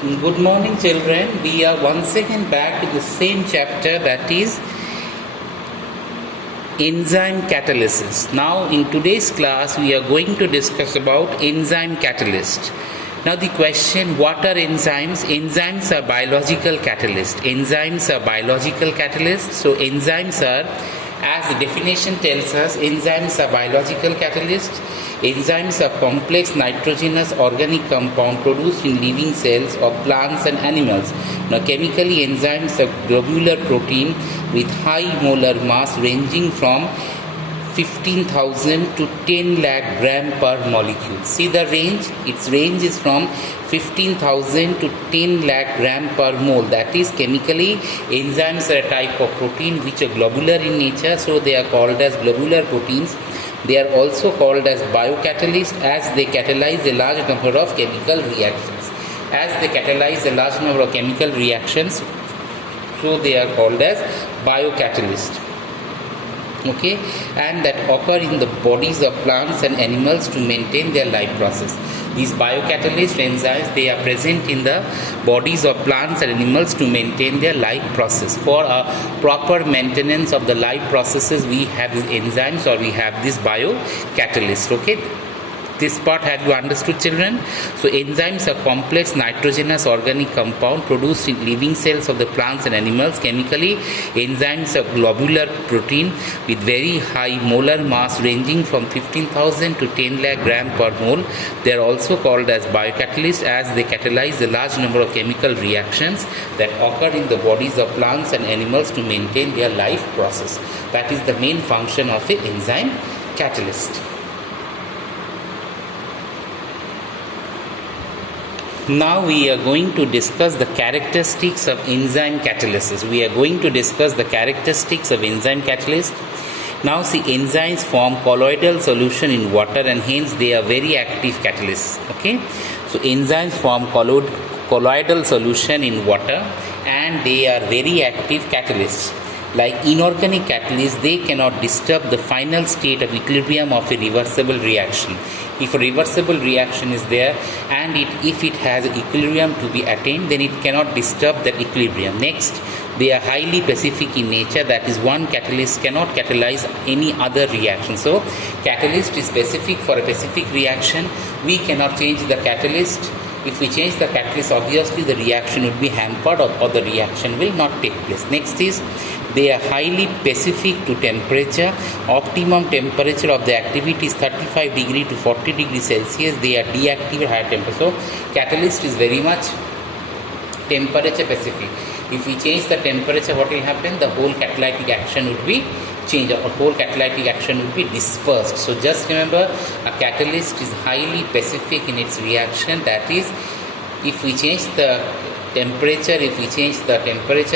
Good morning, children. We are once again back in the same chapter, that is enzyme catalysis. Now, in today's class, we are going to discuss about enzyme catalyst. Now, the question: what are enzymes? Enzymes are biological catalysts. Enzymes are biological catalysts. So, enzymes are, as the definition tells us, enzymes are biological catalysts. Enzymes are complex nitrogenous organic compound produced in living cells of plants and animals. Now, chemically, enzymes are globular protein with high molar mass ranging from 15,000 to 10 lakh gram per molecule. See the range? Its range is from 15,000 to 10 lakh gram per mole. That is, chemically, enzymes are a type of protein which are globular in nature, so they are called as globular proteins. They are also called as biocatalysts as they catalyze a large number of chemical reactions. As they catalyze a large number of chemical reactions, so they are called as biocatalysts. Okay, and that occur in the bodies of plants and animals to maintain their life process. These biocatalyst enzymes, they are present in the bodies of plants and animals to maintain their life process. For a proper maintenance of the life processes, we have these enzymes, or we have this biocatalyst. Okay, this part have you understood, children? So enzymes are complex nitrogenous organic compound produced in living cells of the plants and animals. Chemically, enzymes are globular protein with very high molar mass ranging from 15,000 to 10 lakh gram per mole. They are also called as biocatalysts as they catalyze a large number of chemical reactions that occur in the bodies of plants and animals to maintain their life process. That is the main function of an enzyme catalyst. Now we are going to discuss the characteristics of enzyme catalysis. We are going to discuss the characteristics of enzyme catalyst. Now see, enzymes form colloidal solution in water and hence they are very active catalysts. Okay, so enzymes form colloidal solution in water and they are very active catalysts. Like inorganic catalysts, they cannot disturb the final state of equilibrium of a reversible reaction. If a reversible reaction is there and if it has equilibrium to be attained, then it cannot disturb that equilibrium. Next, they are highly specific in nature, that is, one catalyst cannot catalyze any other reaction. So, catalyst is specific for a specific reaction. We cannot change the catalyst. If we change the catalyst, obviously the reaction would be hampered or the reaction will not take place. Next is, they are highly specific to temperature. Optimum temperature of the activity is 35 degree to 40 degree Celsius. They are deactivated higher temperature. So, catalyst is very much temperature specific. If we change the temperature, what will happen? The whole catalytic action would be changed, or whole catalytic action would be dispersed. So just remember, a catalyst is highly specific in its reaction. That is, if we change the temperature,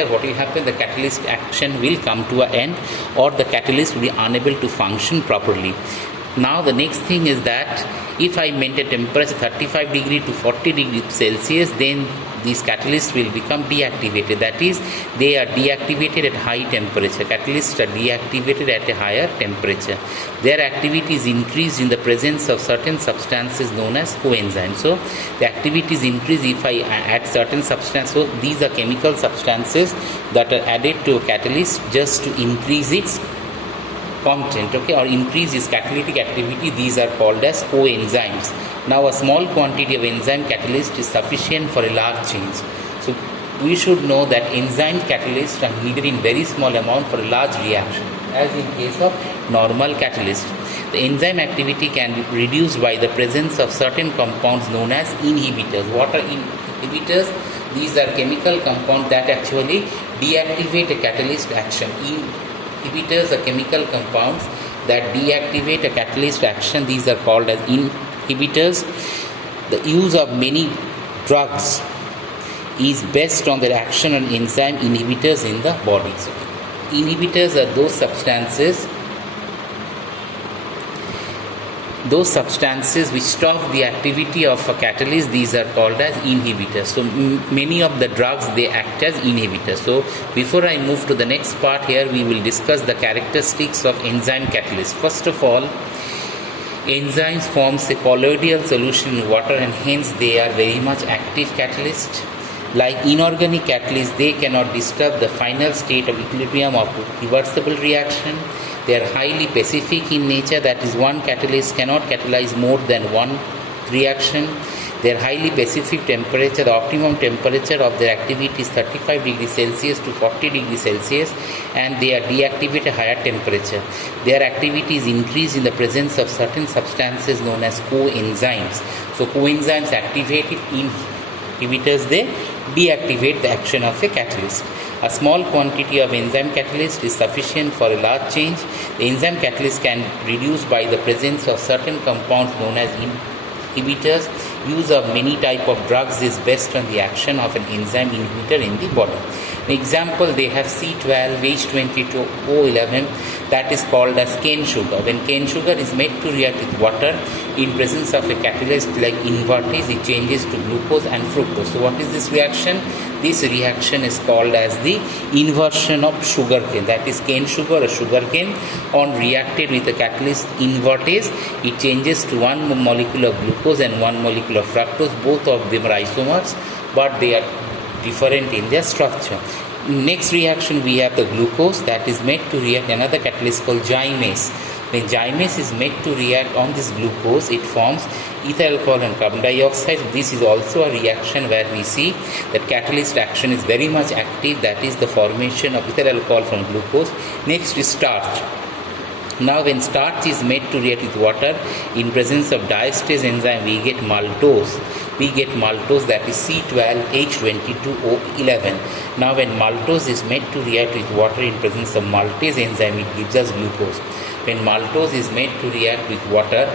what will happen? The catalyst action will come to an end, or the catalyst will be unable to function properly. Now the next thing is that if I maintain temperature 35 degree to 40 degree Celsius, then these catalysts will become deactivated. That is, they are deactivated at high temperature. Catalysts are deactivated at a higher temperature. Their activity is increased in the presence of certain substances known as coenzymes. So, the activity is increased if I add certain substances. So, these are chemical substances that are added to a catalyst just to increase its content, okay, or increase its catalytic activity. These are called as coenzymes. Now, a small quantity of enzyme catalyst is sufficient for a large change. So, we should know that enzyme catalysts are needed in very small amount for a large reaction, as in case of normal catalyst. The enzyme activity can be reduced by the presence of certain compounds known as inhibitors. What are inhibitors? These are chemical compounds that actually deactivate a catalyst action. Inhibitors are chemical compounds that deactivate a catalyst action. These are called as inhibitors. The use of many drugs is based on their action on enzyme inhibitors in the body. So, inhibitors are those substances which stop the activity of a catalyst. These are called as inhibitors. So many of the drugs, they act as inhibitors. So before I move to the next part, here we will discuss the characteristics of enzyme catalyst. First of all, enzymes forms a colloidal solution in water and hence they are very much active catalyst. Like inorganic catalysts, they cannot disturb the final state of equilibrium of reversible reaction. They are highly specific in nature, that is, one catalyst cannot catalyze more than one reaction. Their highly specific temperature, the optimum temperature of their activity is 35 degrees Celsius to 40 degrees Celsius, and they are deactivate at higher temperature. Their activity is increased in the presence of certain substances known as coenzymes. So coenzymes activate inhibitors, they deactivate the action of a catalyst. A small quantity of enzyme catalyst is sufficient for a large change. The enzyme catalyst can be reduced by the presence of certain compounds known as inhibitors. Use of many type of drugs is based on the action of an enzyme inhibitor in the body. For example, they have C12, H22, O11, that is called as cane sugar. When cane sugar is made to react with water in presence of a catalyst like invertase, it changes to glucose and fructose. So what is this reaction? This reaction is called as the inversion of sugarcane, that is cane sugar or sugarcane. On reacted with the catalyst invertase, it changes to one molecule of glucose and one molecule of fructose. Both of them are isomers, but they are different in their structure. Next reaction, we have the glucose that is made to react another catalyst called gymase. When gymase is made to react on this glucose, it forms ethyl alcohol and carbon dioxide. This is also a reaction where we see that catalyst action is very much active, that is the formation of ethyl alcohol from glucose. Next is starch. Now when starch is made to react with water in presence of diastase enzyme, we get maltose. That is C12H22O11. Now when maltose is made to react with water in presence of maltase enzyme, it gives us glucose. When maltose is made to react with water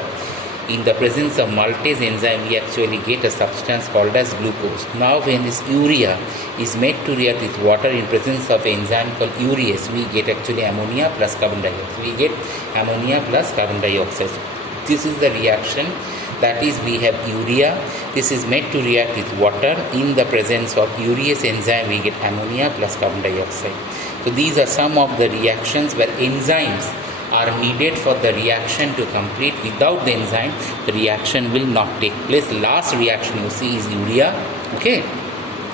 in the presence of maltase enzyme, we actually get a substance called as glucose. Now when this urea is made to react with water in presence of an enzyme called urease, we get actually ammonia plus carbon dioxide. This is the reaction, that is, we have urea. This is made to react with water. In the presence of urease enzyme, we get ammonia plus carbon dioxide. So these are some of the reactions where enzymes are needed for the reaction to complete. Without the enzyme, the reaction will not take place. The last reaction you see is urea. Okay,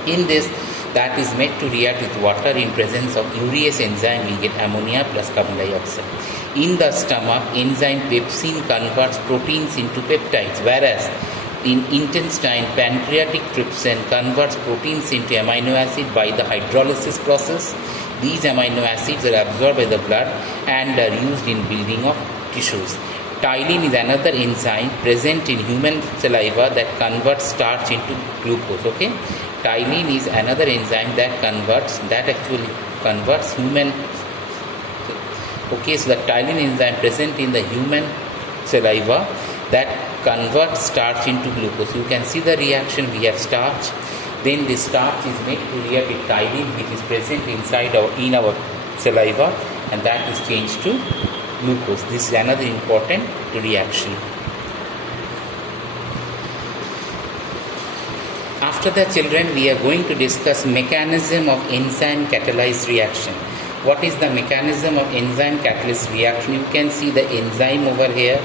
in this, that is made to react with water in presence of urease enzyme, we get ammonia plus carbon dioxide. In the stomach, enzyme pepsin converts proteins into peptides, whereas in intestine, pancreatic trypsin converts proteins into amino acid by the hydrolysis process. These amino acids are absorbed by the blood and are used in building of tissues. Ptyalin is another enzyme present in human saliva that converts starch into glucose. Okay, ptyalin is another enzyme that actually converts human. Okay, so the ptyalin enzyme present in the human saliva that converts starch into glucose. You can see the reaction. We have starch. Then the starch is made to react with ptyalin, which is present inside our saliva, and that is changed to glucose. This is another important reaction. After the children, we are going to discuss mechanism of enzyme catalyzed reaction. What is the mechanism of enzyme catalyzed reaction? You can see the enzyme over here.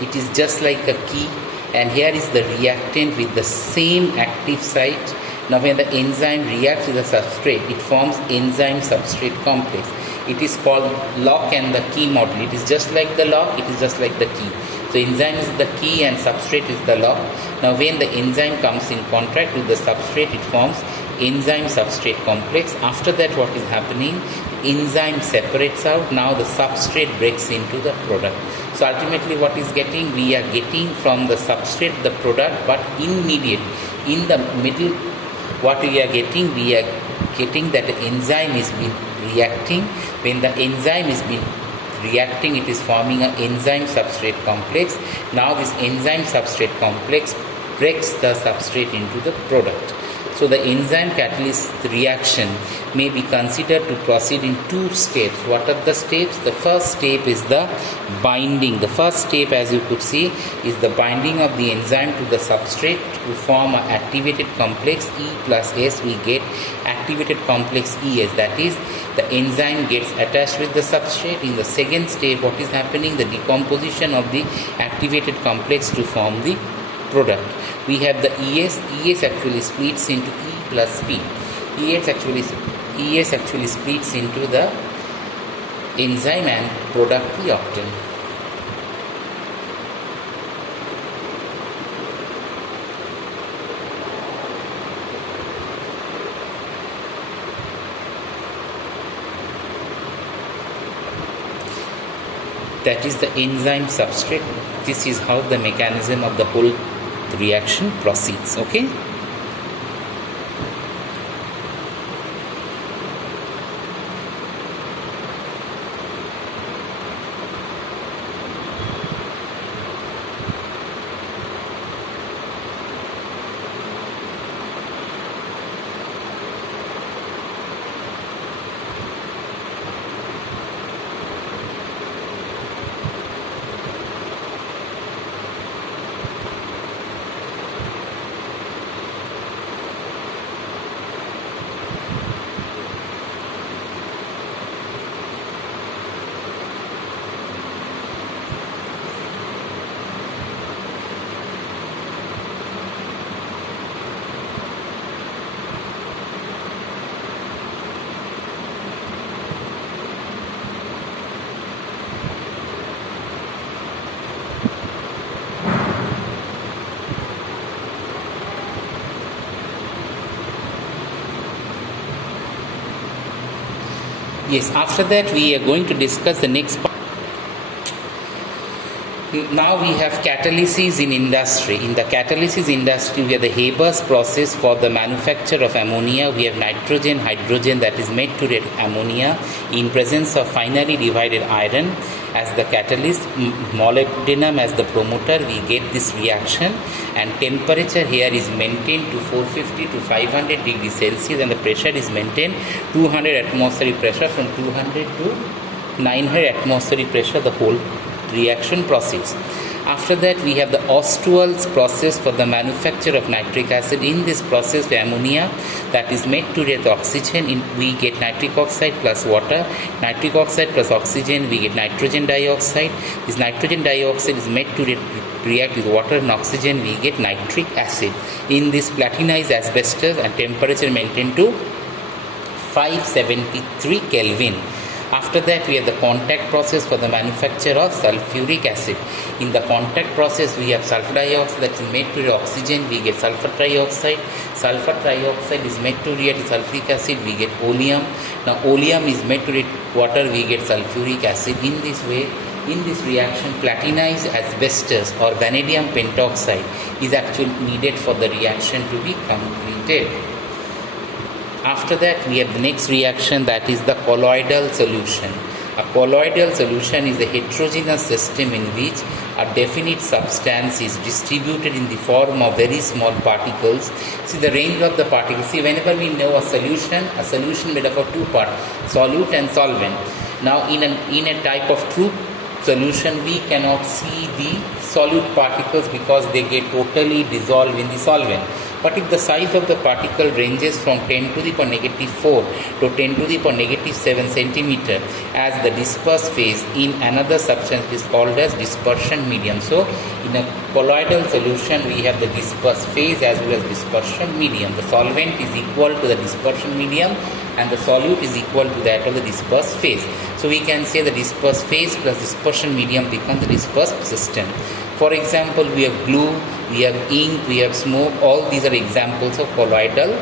It is just like a key, and here is the reactant with the same active site. Now when the enzyme reacts with the substrate, it forms enzyme substrate complex. It is called lock and the key model. It is just like the lock, it is just like the key. So enzyme is the key and substrate is the lock. Now when the enzyme comes in contact with the substrate, it forms enzyme substrate complex. After that, what is happening? Enzyme separates out. Now the substrate breaks into the product. So ultimately what is getting? We are getting from the substrate the product, but in the middle, what we are getting? We are getting that the enzyme is been reacting. When the enzyme is been reacting, it is forming an enzyme substrate complex. Now this enzyme substrate complex breaks the substrate into the product. So the enzyme catalyst reaction may be considered to proceed in two steps. What are the steps? The first step is the binding. The first step, as you could see, is the binding of the enzyme to the substrate to form an activated complex E plus S. We get activated complex ES. That is, the enzyme gets attached with the substrate. In the second step, what is happening? The decomposition of the activated complex to form the product. We have the ES actually splits into E plus P. ES actually splits into the enzyme and product P octane. That is the enzyme substrate. This is how the mechanism of the whole reaction proceeds. Okay. Yes, after that we are going to discuss the next part. Now we have catalysis in industry. In the catalysis industry, we have the Haber's process for the manufacture of ammonia. We have nitrogen, hydrogen that is made to react ammonia in presence of finely divided iron as the catalyst, molybdenum as the promoter. We get this reaction, and temperature here is maintained to 450 to 500 degrees Celsius, and the pressure is maintained 200 atmospheric pressure. From 200 to 900 atmospheric pressure, the whole reaction proceeds. After that, we have the Ostwald's process for the manufacture of nitric acid. In this process, the ammonia that is made to react oxygen, we get nitric oxide plus water. Nitric oxide plus oxygen, we get nitrogen dioxide. This nitrogen dioxide is made to react with water and oxygen, we get nitric acid. In this platinized asbestos, and temperature maintained to 573 Kelvin. After that, we have the contact process for the manufacture of sulfuric acid. In the contact process, we have sulfur dioxide that is made to react oxygen, we get sulfur trioxide. Sulfur trioxide is made to react sulfuric acid, we get oleum. Now, oleum is made to react water, we get sulfuric acid. In this way, in this reaction, platinized asbestos or vanadium pentoxide is actually needed for the reaction to be completed. After that, we have the next reaction, that is the colloidal solution. A colloidal solution is a heterogeneous system in which a definite substance is distributed in the form of very small particles. See the range of the particles. See, whenever we know a solution made up of two parts, solute and solvent. Now, in a type of true solution, we cannot see the solute particles because they get totally dissolved in the solvent. But if the size of the particle ranges from 10 to the power negative 4 to 10 to the power negative 7 centimeter, as the dispersed phase in another substance is called as dispersion medium. So, in a colloidal solution, we have the dispersed phase as well as dispersion medium. The solvent is equal to the dispersion medium, and the solute is equal to that of the dispersed phase. So, we can say the dispersed phase plus dispersion medium becomes the dispersed system. For example, we have glue, we have ink, we have smoke. All these are examples of colloidal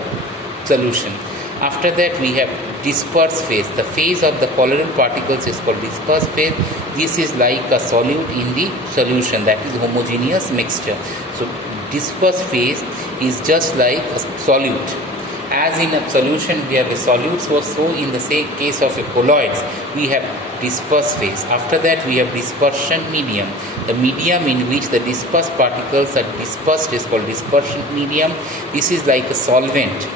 solution. After that, we have dispersed phase. The phase of the colloidal particles is called dispersed phase. This is like a solute in the solution, that is homogeneous mixture. So, dispersed phase is just like a solute. As in a solution, we have a solute, so in the same case of a colloids, we have dispersed phase. After that, we have dispersion medium. The medium in which the dispersed particles are dispersed is called dispersion medium. This is like a solvent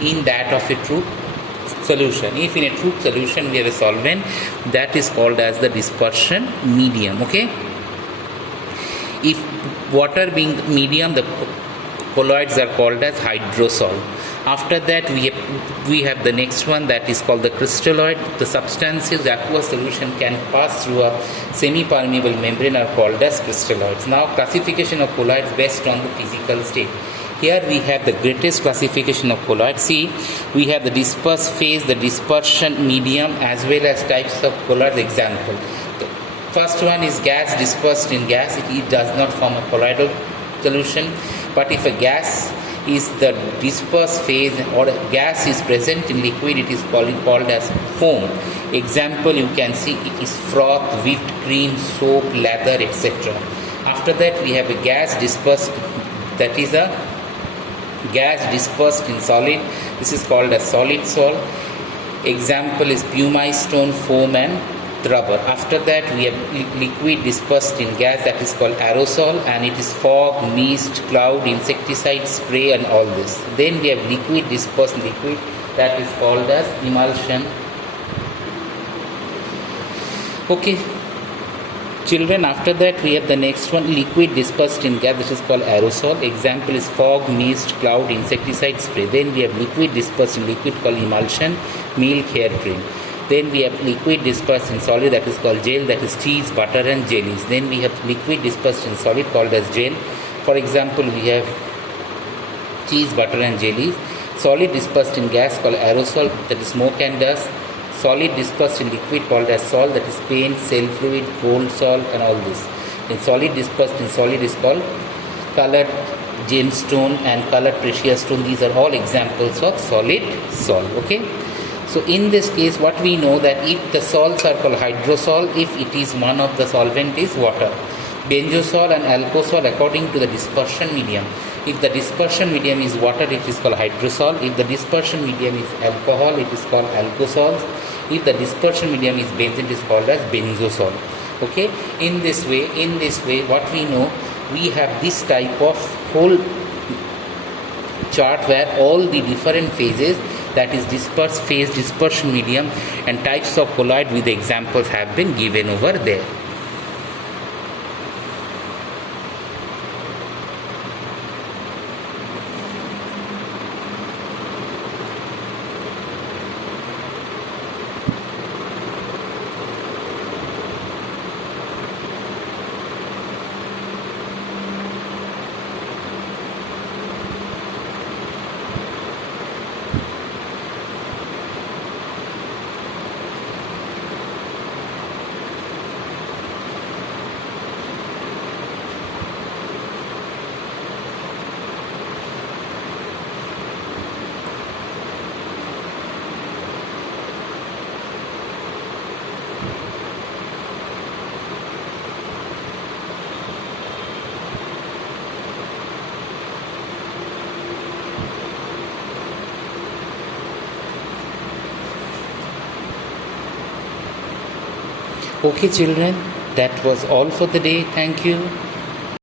in that of a true solution. If in a true solution we have a solvent, that is called as the dispersion medium. Okay. If water being medium, the colloids are called as hydrosol. After that, we have the next one, that is called the crystalloid. The substances aqueous solution can pass through a semi-permeable membrane are called as crystalloids. Now, classification of colloids based on the physical state. Here we have the greatest classification of colloids. See, we have the dispersed phase, the dispersion medium, as well as types of colloids. Example. The first one is gas dispersed in gas. It does not form a colloidal solution. But if a gas is the dispersed phase or a gas is present in liquid, it is called as foam. Example, you can see it is froth, whipped cream, soap, lather, etc. After that, we have a gas dispersed, that is a gas dispersed in solid. This is called as solid sol. Example is pumice stone, foam and rubber. After that, we have liquid dispersed in gas, that is called aerosol, and it is fog, mist, cloud, insecticide, spray and all this. Then we have liquid dispersed liquid, that is called as emulsion. Okay children, after that we have the next one, liquid dispersed in gas, which is called aerosol. Example is fog, mist, cloud, insecticide, spray. Then we have liquid dispersed in liquid called emulsion, milk, hair cream. Then we have liquid dispersed in solid, that is called gel, that is cheese, butter and jellies. Then we have liquid dispersed in solid called as gel. For example, we have cheese, butter and jellies. Solid dispersed in gas called aerosol, that is smoke and dust. Solid dispersed in liquid called as salt, that is paint, cell fluid, gold salt and all this. Then solid dispersed in solid is called colored gemstone and colored precious stone. These are all examples of solid salt. Okay. So in this case, what we know, that if the salts are called hydrosol, if it is one of the solvent is water. Benzosol and alcohol according to the dispersion medium. If the dispersion medium is water, it is called hydrosol. If the dispersion medium is alcohol, it is called alcosols. If the dispersion medium is benzene, it is called as benzosol. Okay. In this way, what we know, we have this type of whole chart where all the different phases, that is dispersed phase, dispersion medium and types of colloid with the examples have been given over there. Okay children, that was all for the day. Thank you.